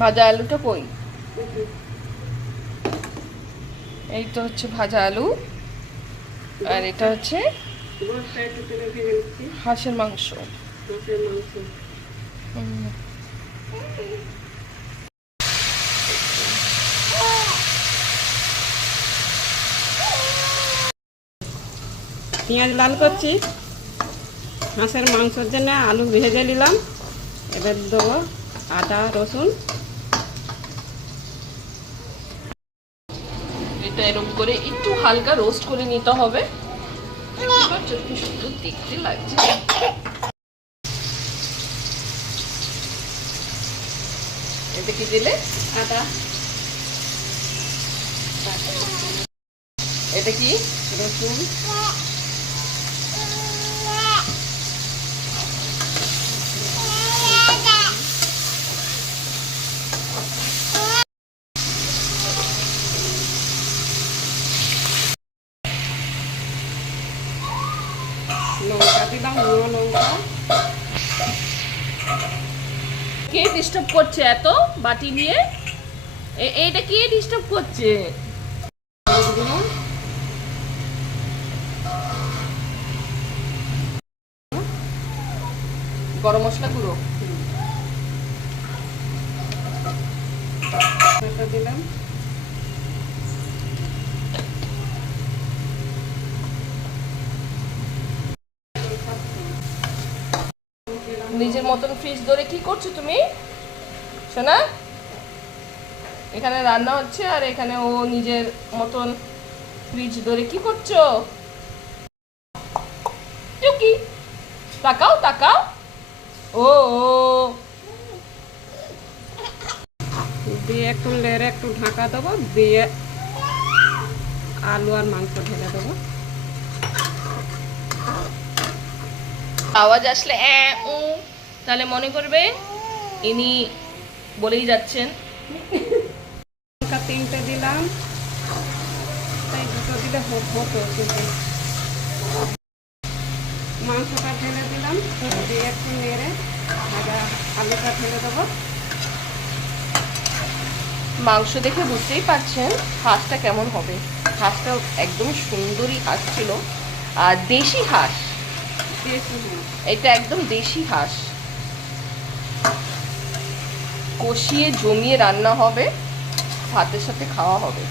ভাজা আলুটা কই? এই তো হচ্ছে ভাজা আলু, আর এটা হচ্ছে হাঁসের মাংস। পেঁয়াজ লাল করছি, হাঁসের মাংসের জন্য আলু ভেজে নিলাম। এবার দেবো আদা রসুন। এটা এরকম করে একটু হালকা রোস্ট করে নিতে হবে। কি সুন্দর দেখতে লাগছে। এতে কি দিলে? আদা। এটা কি? রসুন। লঙ্কা দিলাম, গুঁড়ো লঙ্কা। কে ডিস্টার্ব করছে এত বাটি নিয়ে? এইটা কে ডিস্টার্ব করছে? গরম মশলা গুঁড়ো দিলাম। নিজের মতন ফ্রিজ ধরে কি করছো তুমি সোনা? এখানে রান্না হচ্ছে আর এখানে ও নিজের মতন ফ্রিজ ধরে কি করছো? কি তাকাও তাকাও। ও দিয়ে একটু লেড়ে একটু ঢাকা দেবো, দিয়ে আলু আর মাংস ঢেলে দেবো। আওয়াজ আসলে তাহলে মনে করবে ইনি বলেই যাচ্ছেন। লঙ্কা 3টে দিলাম, তাই 2টো দিলে হতো, কিন্তু মাংসটা ঢেলে দিলাম, দিয়ে একটু নেড়ে ভাজা আলুটা ঢেলে দেবো। মাংস দেখে বুঝতেই পারছেন হাঁসটা কেমন হবে। হাঁসটা একদম সুন্দরী হাঁস ছিল, আর দেশি হাঁস। এটা একদম দেশি হাঁস, কষিয়ে জমিয়ে রান্না হবে, ভাতের সাথে খাওয়া হবে।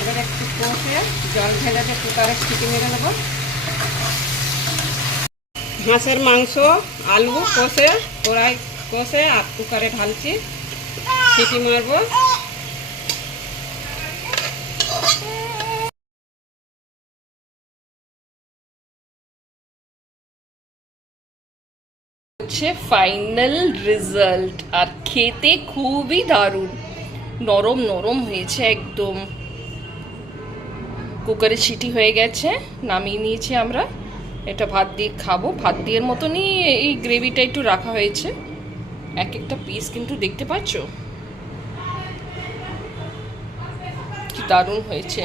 এবার একটু কষে জল ঢেলে দিয়ে কুকারে সিটি মেরে নেবো। হাঁসের মাংস আলু কষে কড়াই কষে আর কুকারে ঢালছি, সিটি মারবো। হচ্ছে ফাইনাল রেজাল্ট, আর খেতে খুবই দারুণ, নরম নরম হয়েছে একদম। কুকারে সিটি হয়ে গেছে, নামিয়ে নিয়েছি আমরা। এটা ভাত দিয়ে খাবো। ভাত দিয়ে মতনই এই গ্রেভিটা একটু রাখা হয়েছে। এক একটা পিস কিন্তু দেখতে পাচ্ছ কি দারুণ হয়েছে।